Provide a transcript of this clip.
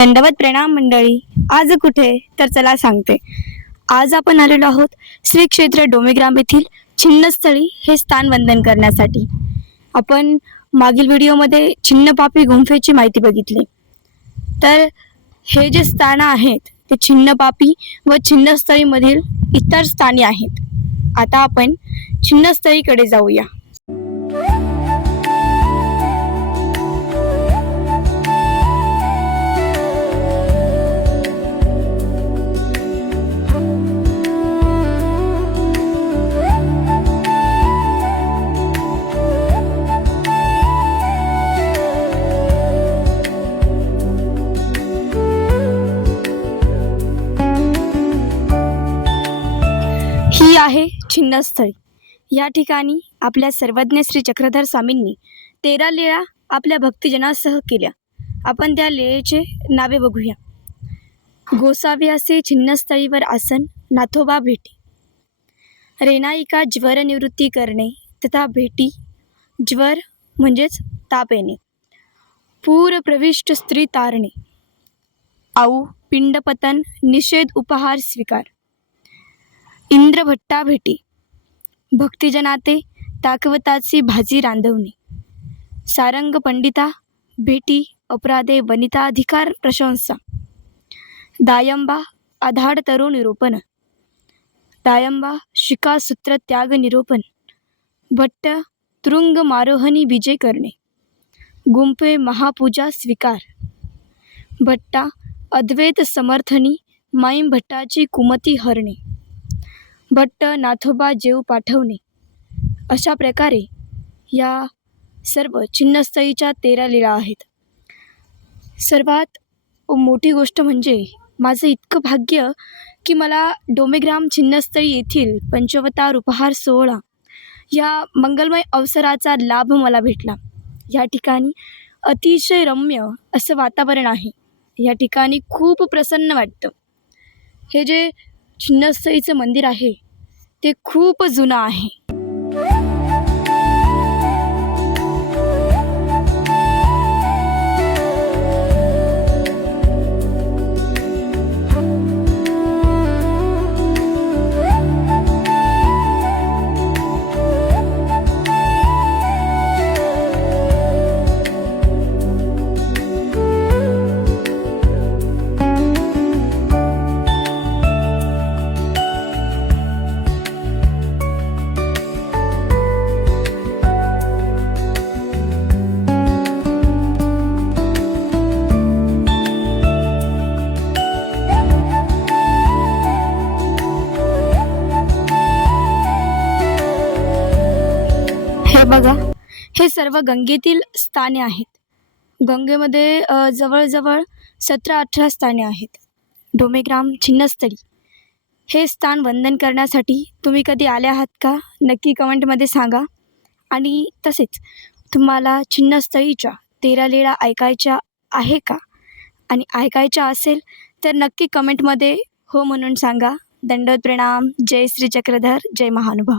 दंडवत प्रणाम मंडळी. आज कुठे तर चला सांगते. आज आपण आलेलो आहोत श्री क्षेत्र डोमेग्राम येथील छिन्नस्थळी हे स्थान वंदन करण्यासाठी. आपण मागील व्हिडिओमध्ये छिन्नपापी गुंफेची माहिती बघितली. तर हे जे स्थान आहेत ते छिन्नपापी व छिन्नस्थळीमधील इतर स्थानी आहेत. आता आपण छिन्नस्थळीकडे जाऊया. ही आहे छिन्नस्थळी. या ठिकाणी आपल्या सर्वज्ञ श्री चक्रधर स्वामींनी 13 लीळा आपल्या भक्तजनासह केल्या. आपण त्या लीळेचे नावे बघूया. गोसावी असे छिन्नस्थळीवर आसन नाथोबा भेटी. रेणाईका ज्वर निवृत्ती करणे तथा भेटी. ज्वर म्हणजेच ताप येणे. पूर प्रविष्ट स्त्री तारणे. आऊ पिंडपतन निषेध उपहार स्वीकार. इंद्रभट्टा भेटी. भक्तिजनाते ताकवताची भाजी रांधवणे. सारंग पंडिता भेटी अपराधे वनिताधिकार प्रशंसा. दायंबा आधाड तरो निरोपण. दायंबा शिकासूत्र त्याग निरोपण. भट्ट तुरुंग मारोहनी विजय करणे. गुंफे महापूजा स्वीकार. भट्टा अद्वैत समर्थनी माईम भट्टाची कुमती हरणे. भट्ट नाथोबा जेव पाठवणे. अशा प्रकारे या सर्व छिन्नस्थळीच्या 13 लीळा आहेत. सर्वात मोठी गोष्ट म्हणजे माझं इतकं भाग्य की मला डोमेग्राम छिन्नस्थळी येथील पंचावतार उपहार सोहळा या मंगलमय अवसराचा लाभ मला भेटला. या ठिकाणी अतिशय रम्य असं वातावरण आहे. या ठिकाणी खूप प्रसन्न वाटतं. हे जे छिन्नस्थळीचं मंदिर आहे ते खूप जुनं आहे. बघा, हे सर्व गंगेतील स्थाने आहेत. गंगेमध्ये जवळजवळ 17-18 स्थाने आहेत. डोमेग्राम छिन्नस्थळी हे स्थान वंदन करण्यासाठी तुम्ही कधी आले आहात का? नक्की कमेंटमध्ये सांगा. आणि तसेच तुम्हाला छिन्नस्थळीच्या 13 लीळा ऐकायच्या आहे का? आणि ऐकायच्या असेल तर नक्की कमेंटमध्ये हो म्हणून सांगा. दंडवत प्रणाम. जय श्री चक्रधर. जय महानुभाव.